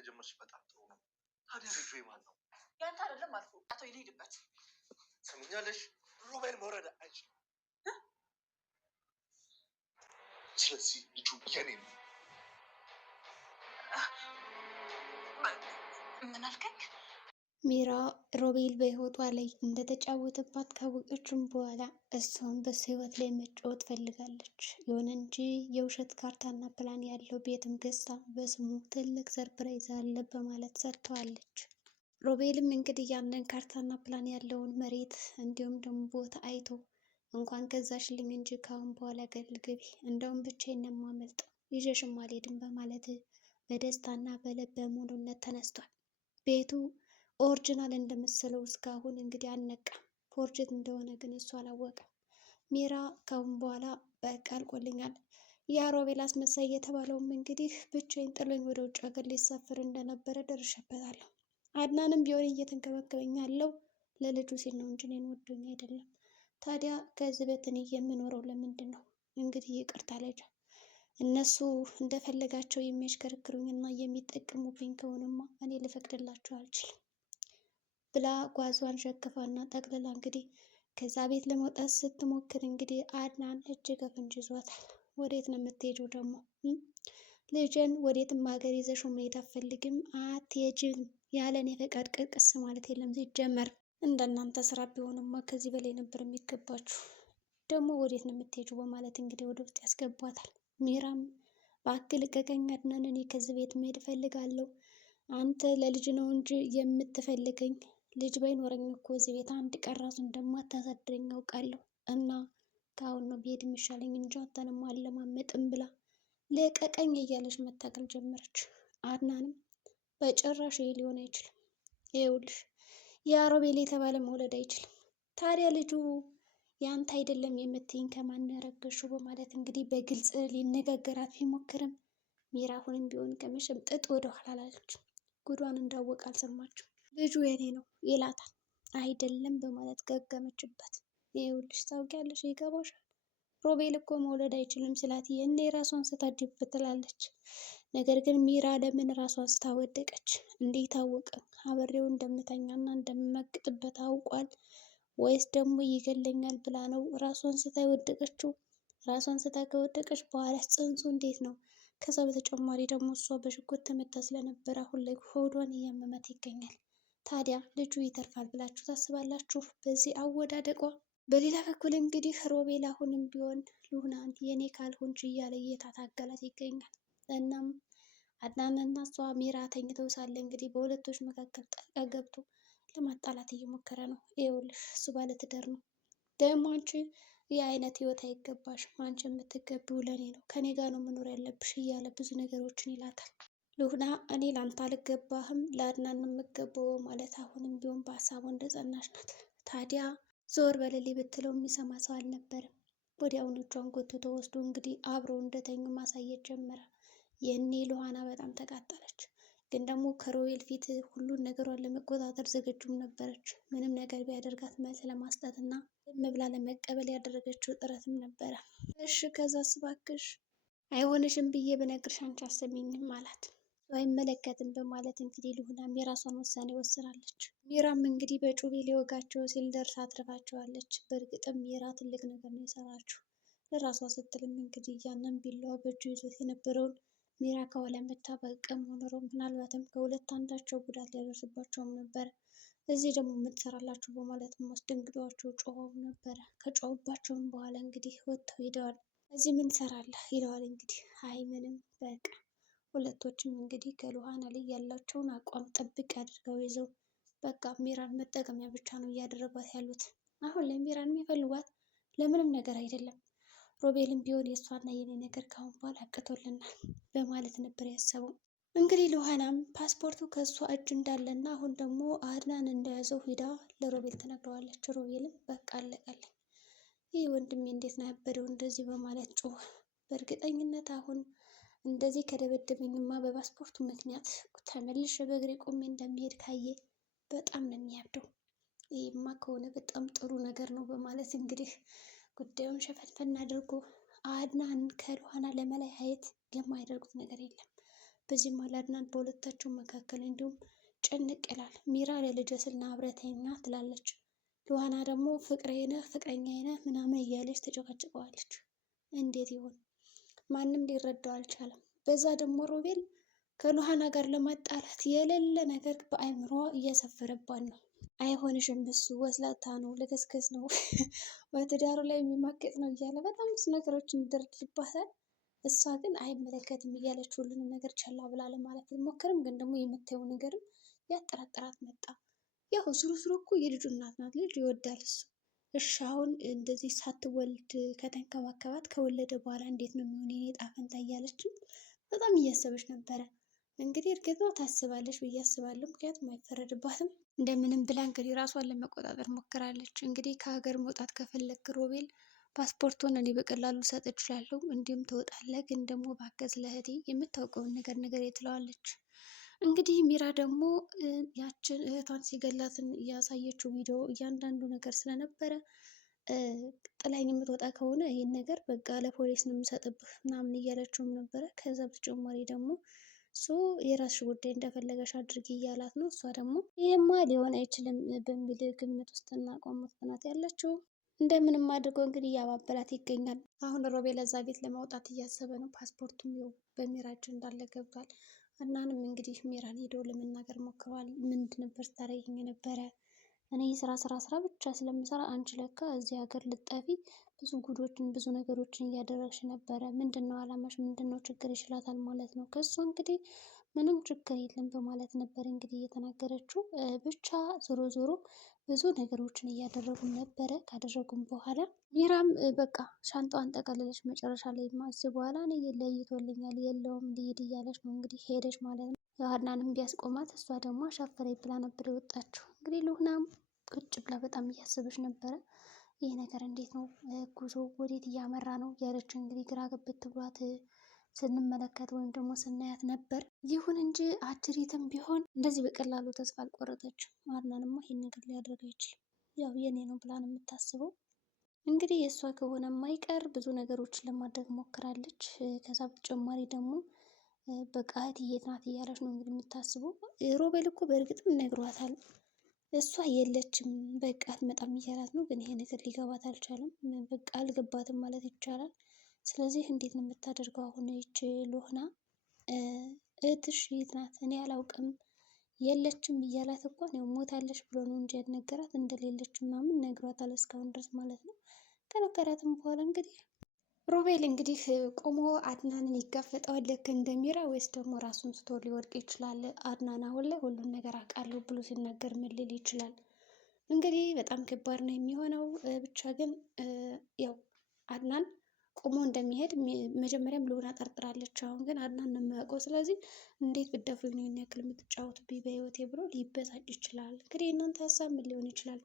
ከጀመርሽ በጣም ጥሩ ነው። ታዲያ ልጁ የማን ነው? ያንተ አይደለም አልኩ። አቶ ይልሂድበት። ሰምኛለሽ? ሮቤል መውረድ አይችልም። ስለዚህ ልጁ የኔ ነው። ምን አልከኝ? ሚራ ሮቤል በህይወቷ ላይ እንደተጫወተባት ካወቀችም በኋላ እሷም በሱ ህይወት ላይ መጫወት ፈልጋለች። ይሁን እንጂ የውሸት ካርታና ፕላን ያለው ቤትም ገዝታ በስሙ ትልቅ ሰርፕራይዝ አለ በማለት ሰርተዋለች። ሮቤልም እንግዲህ ያንን ካርታና ፕላን ያለውን መሬት እንዲሁም ደግሞ ቦታ አይቶ እንኳን ገዛሽልኝ እንጂ ካሁን በኋላ ገደል ግቢ፣ እንደውም ብቻዬን ነው የማመልጠው፣ ይዤሽም አልሄድም በማለት በደስታና በልበ ሙሉነት ተነስቷል። ቤቱ ኦሪጂናል እንደመሰለው እስካሁን እንግዲህ አልነቃም። ፎርጅት እንደሆነ ግን እሱ አላወቀም። ሚራ ካሁን በኋላ በቃ አልቆልኛል፣ ያ ሮቤል አስመሳይ የተባለውም እንግዲህ ብቻዬን ጥሎኝ ወደ ውጭ ሀገር ሊሳፈር እንደነበረ ደርሼበታለሁ። አድናንም ቢሆን እየተንከባከበኝ ያለው ለልጁ ሲል ነው እንጂ እኔን ወዶኝ አይደለም። ታዲያ ከዚህ ቤት እኔ የምኖረው ለምንድን ነው? እንግዲህ ይቅርታ ልጅ፣ እነሱ እንደፈለጋቸው የሚያሽከረክሩኝና የሚጠቀሙብኝ ከሆነማ እኔ ልፈቅድላቸው አልችልም ብላ ጓዟን ሸክፋና ጠቅልላ እንግዲህ ከዛ ቤት ለመውጣት ስትሞክር እንግዲህ አድናን እጅግ አፍንጭ ይዟታል። ወዴት ነው የምትሄጂው ደግሞ? ልጅን ወዴትም ሀገር ይዘሽው መሄድ አትፈልግም? አትሄጂም ያለ እኔ ፈቃድ ቅስቅስ ማለት የለም። ሲጀመር እንደናንተ ስራ ቢሆንማ ከዚህ በላይ ነበር የሚገባችሁ። ደግሞ ወዴት ነው የምትሄጂው በማለት እንግዲህ ወደ ውስጥ ያስገቧታል። ሚራም እባክህ ልቀቀኝ አድናን፣ እኔ ከዚህ ቤት መሄድ እፈልጋለሁ። አንተ ለልጅ ነው እንጂ የምትፈልገኝ፣ ልጅ ባይኖረኝ እኮ እዚህ ቤት አንድ ቀን ራሱ እንደማታሳድረኝ አውቃለሁ እና ከአሁን ነው ብሄድ የሚሻለኝ እንጂ አንተንም አለማመጥም ብላ ልቀቀኝ እያለች መታገል ጀመረች። አድናንም በጭራሽ ይሄ ሊሆን አይችልም፣ ይኸውልሽ ያ ሮቤል የተባለ መውለድ አይችልም። ታዲያ ልጁ ያንተ አይደለም የምትይኝ ከማን ያረገሽው በማለት እንግዲህ በግልጽ ሊነጋገራት ቢሞክርም ሚራ አሁንም ቢሆን ከመሸምጠጥ ወደኋላ አላለች። ጉዷን እንዳወቀ አልሰማችም። ልጁ የኔ ነው ይላታል። አይደለም በማለት ገገመችበት። ይኸውልሽ ታውቂያለሽ፣ ይገባሻል፣ ሮቤል እኮ መውለድ አይችልም ስላት የኔ ራሷን ስታድብ ትላለች። ነገር ግን ሚራ ለምን ራሷን ስታወደቀች? እንዴት ታወቀ? አብሬው እንደምተኛና እንደምመግጥበት አውቋል ወይስ ደግሞ ይገለኛል ብላ ነው ራሷን ስታ የወደቀችው? ራሷን ስታ ከወደቀች በኋላ ጽንሱ እንዴት ነው? ከዛ በተጨማሪ ደግሞ እሷ በሽጉጥ ተመታ ስለነበረ አሁን ላይ ሆዷን እያመመት ይገኛል። ታዲያ ልጁ ይተርፋል ብላችሁ ታስባላችሁ በዚህ አወዳደቋ? በሌላ በኩል እንግዲህ ሮቤል አሁንም ቢሆን ሉናን የኔ ካልሆንች እያለ እየታታገላት ይገኛል። እናም አድናንና እሷ ሚራ ተኝተው ሳለ እንግዲህ በሁለቶች መካከል ጣልቃ ገብቶ ለማጣላት እየሞከረ ነው። ይኸውልሽ እሱ ባለትዳር ነው፣ ደግሞ አንቺ ይህ አይነት ህይወት አይገባሽም፣ አንቺ የምትገቢው ለእኔ ነው፣ ከኔ ጋር ነው መኖር ያለብሽ እያለ ብዙ ነገሮችን ይላታል። ሉና እኔ ላንተ አልገባህም ለአድናን የምገባው ማለት አሁንም ቢሆን በሀሳቡ እንደጸናች ናት። ታዲያ ዞር በሌሊ ብትለው የሚሰማ ሰው አልነበረም። ወዲያውኑ እጇን ጎትቶ ወስዶ እንግዲህ አብሮ እንደተኙ ማሳየት ጀመረ። የኔ ሉሃና በጣም ተቃጠለች። ግን ደግሞ ከሮቤል ፊት ሁሉን ነገሯን ለመቆጣጠር ዝግጁም ነበረች። ምንም ነገር ቢያደርጋት መልስ ለማስጠት እና ዝም ብላ ለመቀበል ያደረገችው ጥረትም ነበረ። እሺ ከዛስ እባክሽ አይሆንሽም ብዬ በነግርሽ አንቺ አሰሚኝም አላት። አይመለከትም በማለት እንግዲህ ሉናም የራሷን ውሳኔ ወስናለች። ሚራም እንግዲህ በጩቤ ሊወጋቸው ሲል ደርሳ አትርፋቸዋለች። በእርግጥም ሚራ ትልቅ ነገር ነው የሰራችው። ለራሷ ስትልም እንግዲህ ያንን ቢላዋ በእጁ ይዞት የነበረውን ሚራ ከኋላ መታ በቀም ኖሮ ምናልባትም ከሁለት አንዳቸው ጉዳት ሊያደርስባቸውም ነበር። እዚህ ደግሞ የምትሰራላችሁ በማለት አስደንግጧቸው ጮኸው ነበረ። ከጮሁባቸውም በኋላ እንግዲህ ወጥተው ሄደዋል። እዚህ ምን ትሰራለህ ይለዋል። እንግዲህ አይ ምንም በቃ ሁለቶችም እንግዲህ ከሉሃና ላይ ያላቸውን አቋም ጥብቅ አድርገው ይዘው በቃ ሚራን መጠቀሚያ ብቻ ነው እያደረጓት ያሉት። አሁን ላይ ሚራን የሚፈልጓት ለምንም ነገር አይደለም። ሮቤልም ቢሆን የእሷና የኔ ነገር ካሁን በኋላ አቅቶልናል በማለት ነበር ያሰበው። እንግዲህ ሉሃናም ፓስፖርቱ ከእሷ እጅ እንዳለና አሁን ደግሞ አድናን እንደያዘው ሂዳ ለሮቤል ትነግረዋለች። ሮቤልም በቃ አለቀልኝ፣ ይህ ወንድሜ እንዴት ነው ያበደው እንደዚህ በማለት ጮኸ። በእርግጠኝነት አሁን እንደዚህ ከደበደበኝማ በፓስፖርቱ ምክንያት ተመልሼ በእግሬ ቆሜ እንደሚሄድ ካየ በጣም ነው የሚያብደው። ይህማ ከሆነ በጣም ጥሩ ነገር ነው በማለት እንግዲህ ጉዳዩን ሸፈንፈን አድርጎ አድናን ከሉሃና ለመለያየት የማያደርጉት ነገር የለም። በዚህ መሀል አድናን በሁለታቸው መካከል እንዲሁም ጭንቅ ይላል። ሚራ ለልጄ ስል ና አብረተኛ ትላለች። ሉሃና ደግሞ ፍቅረኛ ነህ ምናምን እያለች ተጨቃጭቀዋለች። እንዴት ይሆን ማንም ሊረዳው አልቻለም። በዛ ደግሞ ሮቤል ከሉሃና ጋር ለማጣላት የሌለ ነገር በአይምሮ እያሰፈረባት ነው። አይሆንሽም፣ እሱ ወስላታ ነው፣ ልክስክስ ነው፣ በትዳሩ ላይ የሚማገጥ ነው እያለ በጣም ብዙ ነገሮችን ይደረድርባታል። እሷ ግን አይመለከትም እያለች ሁሉንም ነገር ቸላ ብላ ለማለት ብትሞክርም ግን ደግሞ የምታየው ነገርም ያጠራጥራት መጣ። ያው ዙሮ ዙሮ እኮ የልጁ እናት ናት፣ ልጅ ይወዳል እሱ። እሺ አሁን እንደዚህ ሳትወልድ ከተንከባከባት ከወለደ በኋላ እንዴት ነው የሚሆን የኔ ዕጣ ፈንታ እያለችም በጣም እያሰበች ነበረ። እንግዲህ እርግጥ ነው ታስባለች ብዬ አስባለሁ፣ ምክንያቱም አይፈረድባትም። እንደምንም ብላ እንግዲህ ራሷን ለመቆጣጠር ሞክራለች። እንግዲህ ከሀገር መውጣት ከፈለክ ሮቤል ፓስፖርቱን እኔ በቀላሉ ልሰጥ እችላለሁ፣ እንዲሁም ትወጣለህ፣ ግን ደግሞ እባክህ ስለ እህቴ የምታውቀውን ነገር ትለዋለች። እንግዲህ ሚራ ደግሞ ያችን እህቷን ሲገላትን ያሳየችው ቪዲዮ እያንዳንዱ ነገር ስለነበረ ጥላኝ የምትወጣ ከሆነ ይህን ነገር በቃ ለፖሊስ ነው የምሰጥብህ ምናምን እያለችውም ነበረ። ከዛ በተጨማሪ ደግሞ እሱ የራስሽ ጉዳይ እንደፈለገሽ አድርጊ እያላት ነው። እሷ ደግሞ ይህማ ሊሆን አይችልም በሚል ግምት ውስጥና ቆመት ናት ያለችው። እንደምንም አድርጎ እንግዲህ እያባበላት ይገኛል። አሁን ሮቤል ለዛ ቤት ለማውጣት እያሰበ ነው። ፓስፖርቱም ይኸው በሚራ እጅ እንዳለ ገብቷል። እናንም እንግዲህ ሚራን ሄዶ ለመናገር ሞክረዋል። ምንድን ነበር ስታደርጊኝ የነበረ? እኔ ስራ ብቻ ስለምሰራ አንቺ ለካ እዚህ ሀገር ልጠፊ ብዙ ጉዶችን ብዙ ነገሮችን እያደረግሽ ነበረ። ምንድን ነው አላማሽ? ምንድን ነው ችግር ይችላታል ማለት ነው። ከሱ እንግዲህ ምንም ችግር የለም በማለት ነበር እንግዲህ እየተናገረችው። ብቻ ዞሮ ዞሮ ብዙ ነገሮችን እያደረጉ ነበረ። ካደረጉም በኋላ ሚራም በቃ ሻንጣዋን ጠቀለለች። መጨረሻ ላይ ማዝ በኋላ እኔ ለይቶልኛል የለውም ልሂድ እያለች ነው እንግዲህ ሄደች ማለት ነው። አድናንም ቢያስቆማት እሷ ደግሞ አሻፈረኝ ብላ ነበር የወጣችው። እንግዲህ ሉናም ቁጭ ብላ በጣም እያሰበች ነበረ። ይህ ነገር እንዴት ነው ጉዞ ወዴት እያመራ ነው ያለች እንግዲህ ግራ ገብት ብሏት ስንመለከት ወይም ደግሞ ስናያት ነበር። ይሁን እንጂ አጅሪትም ቢሆን እንደዚህ በቀላሉ ተስፋ አልቆረጠችም። አድናንማ ይህን ነገር ሊያደርግ አይችልም፣ ያው የኔ ነው ብላ ነው የምታስበው። እንግዲህ የእሷ ከሆነ የማይቀር ብዙ ነገሮችን ለማድረግ ሞክራለች። ከዛ በተጨማሪ ደግሞ በቃ እህትዬ ናት እያለች ነው እንግዲህ የምታስበው። ሮቤል እኮ በእርግጥም ነግሯታል፣ እሷ የለችም በቃ አትመጣም እያላት ነው። ግን ይሄ ነገር ሊገባት አልቻለም። በቃ አልገባትም ማለት ይቻላል። ስለዚህ እንዴት ነው የምታደርገው አሁን? ይች ሉህና እህትሽ የት ናት? እኔ አላውቅም የለችም እያላት እንኳን ያው ሞታለች ብሎ ነው እንጂ ያልነገራት እንደሌለች ምናምን ነግሯታል እስካሁን ድረስ ማለት ነው። ከነገራትም በኋላ እንግዲህ ሮቤል እንግዲህ ቆሞ አድናንን ይጋፈጠዋል ልክ እንደሚራ፣ ወይስ ደግሞ ራሱን ስቶ ሊወድቅ ይችላል? አድናን አሁን ላይ ሁሉን ነገር አውቃለሁ ብሎ ሲናገር ምን ሊል ይችላል? እንግዲህ በጣም ከባድ ነው የሚሆነው። ብቻ ግን ያው አድናን ቆሞ እንደሚሄድ መጀመሪያም ልሆና ጠርጥራለች። አሁን ግን አድናን ነው የማያውቀው። ስለዚህ እንዴት ብትደፍሩኝ ነው ያክል የምትጫወቱብኝ በህይወቴ ብሎ ሊበሳጭ ይችላል። እንግዲህ እናንተ ሀሳብ ምን ሊሆን ይችላል?